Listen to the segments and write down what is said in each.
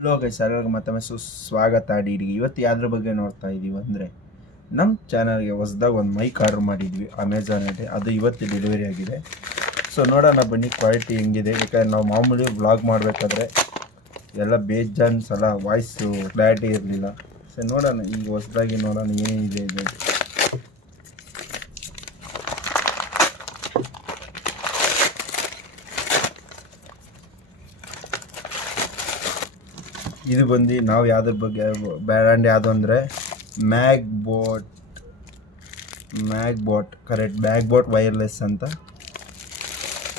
Hello guys, ಎಲ್ಲರಿಗೂ ಮತ್ತೊಮ್ಮೆ ಸುಸ್ವಾಗತ. ಇವತ್ತು ಯಾವ್ದ್ರ ಬಗ್ಗೆ ನೋಡ್ತಾ ಇದ್ದೀವಿ ಅಂದರೆ, ನಮ್ಮ ಚಾನಲ್ಗೆ ಹೊಸದಾಗಿ ಒಂದು ಮೈಕ್ ಆರ್ಡರ್ ಮಾಡಿದ್ವಿ ಅಮೆಝಾನಲ್ಲಿ. ಅದು ಇವತ್ತು ಡೆಲಿವರಿ ಆಗಿದೆ. ಸೊ ನೋಡೋಣ ಬನ್ನಿ ಕ್ವಾಲಿಟಿ ಹೆಂಗಿದೆ. ಯಾಕಂದರೆ ನಾವು ಮಾಮೂಲಿ ವ್ಲಾಗ್ ಮಾಡಬೇಕಾದ್ರೆ ಎಲ್ಲ ಬೇಜಾನ್ ಸಲ ವಾಯ್ಸು ಕ್ಲಾರಿಟಿ ಇರಲಿಲ್ಲ. ಸೊ ನೋಡೋಣ ಈಗ ಹೊಸದಾಗಿ ನೋಡೋಣ ಏನೇನಿದೆ ಇದು. ಇದು ಬಂದು ನಾವು ಯಾವುದ್ರ ಬಗ್ಗೆ ಬ್ರ್ಯಾಂಡ್ ಯಾವುದು ಅಂದರೆ ಮ್ಯಾಗ್ಬೋಟ್ ಕರೆಕ್ಟ್, ಮ್ಯಾಗ್ಬೋಟ್ ವೈರ್ಲೆಸ್ ಅಂತ.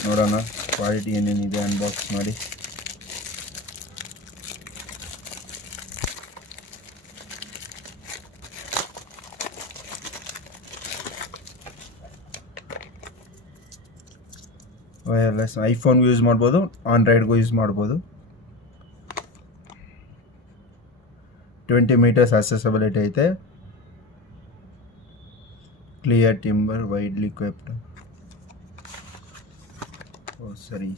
ನೋಡೋಣ ಕ್ವಾಲಿಟಿ ಏನೇನಿದೆ ಅನ್ಬಾಕ್ಸ್ ಮಾಡಿ. ವೈರ್ಲೆಸ್ ಐಫೋನ್ಗೂ ಯೂಸ್ ಮಾಡ್ಬೋದು, ಆಂಡ್ರಾಯ್ಡ್ಗೂ ಯೂಸ್ ಮಾಡ್ಬೋದು. 20 meters accessibility ಐತೆ. Clear timber, widely equipped. ಸರಿ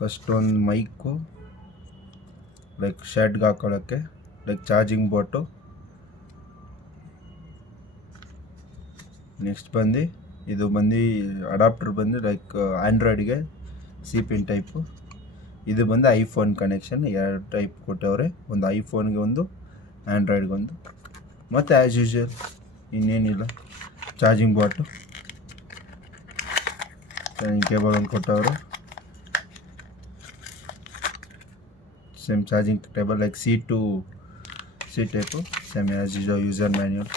ಫಸ್ಟ್ ಒಂದು ಮೈಕು, ಲೈಕ್ ಶರ್ಟ್ಗೆ ಹಾಕೊಳ್ಳೋಕ್ಕೆ, ಲೈಕ್ ಚಾರ್ಜಿಂಗ್ ಬೋಟು. ನೆಕ್ಸ್ಟ್ ಬಂದು ಇದು ಬಂದು ಅಡಾಪ್ಟರ್ ಬಂದು ಲೈಕ್ ಆಂಡ್ರಾಯ್ಡ್ಗೆ ಪಿನ್ ಟೈಪು. ಇದು ಬಂದು ಐಫೋನ್ ಕನೆಕ್ಷನ್. ಎರಡು ಟೈಪ್ ಕೊಟ್ಟವ್ರೆ, ಒಂದು ಐಫೋನ್ಗೆ ಒಂದು, ಆ್ಯಂಡ್ರಾಯ್ಡ್ಗೆ ಒಂದು. ಮತ್ತು ಆ್ಯಸ್ ಯೂಶ್ವಲ್ ಇನ್ನೇನಿಲ್ಲ, ಚಾರ್ಜಿಂಗ್ ಬಾಟು, ಚಾರ್ಜಿಂಗ್ ಕೇಬಲ್ ಒಂದು ಕೊಟ್ಟವರು. Same charging table like C type, same as usual user manual.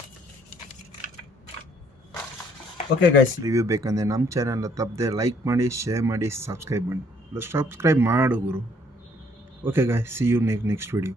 Okay guys, review ಬೇಕಂದರೆ ನಮ್ಮ ಚಾನಲ್ನ ತಪ್ಪದೆ ಲೈಕ್ ಮಾಡಿ, ಶೇರ್ ಮಾಡಿ, ಸಬ್ಸ್ಕ್ರೈಬ್ ಮಾಡಿ. ಸಬ್ಸ್ಕ್ರೈಬ್ ಮಾಡು ಗುರು. Okay guys, see you next video.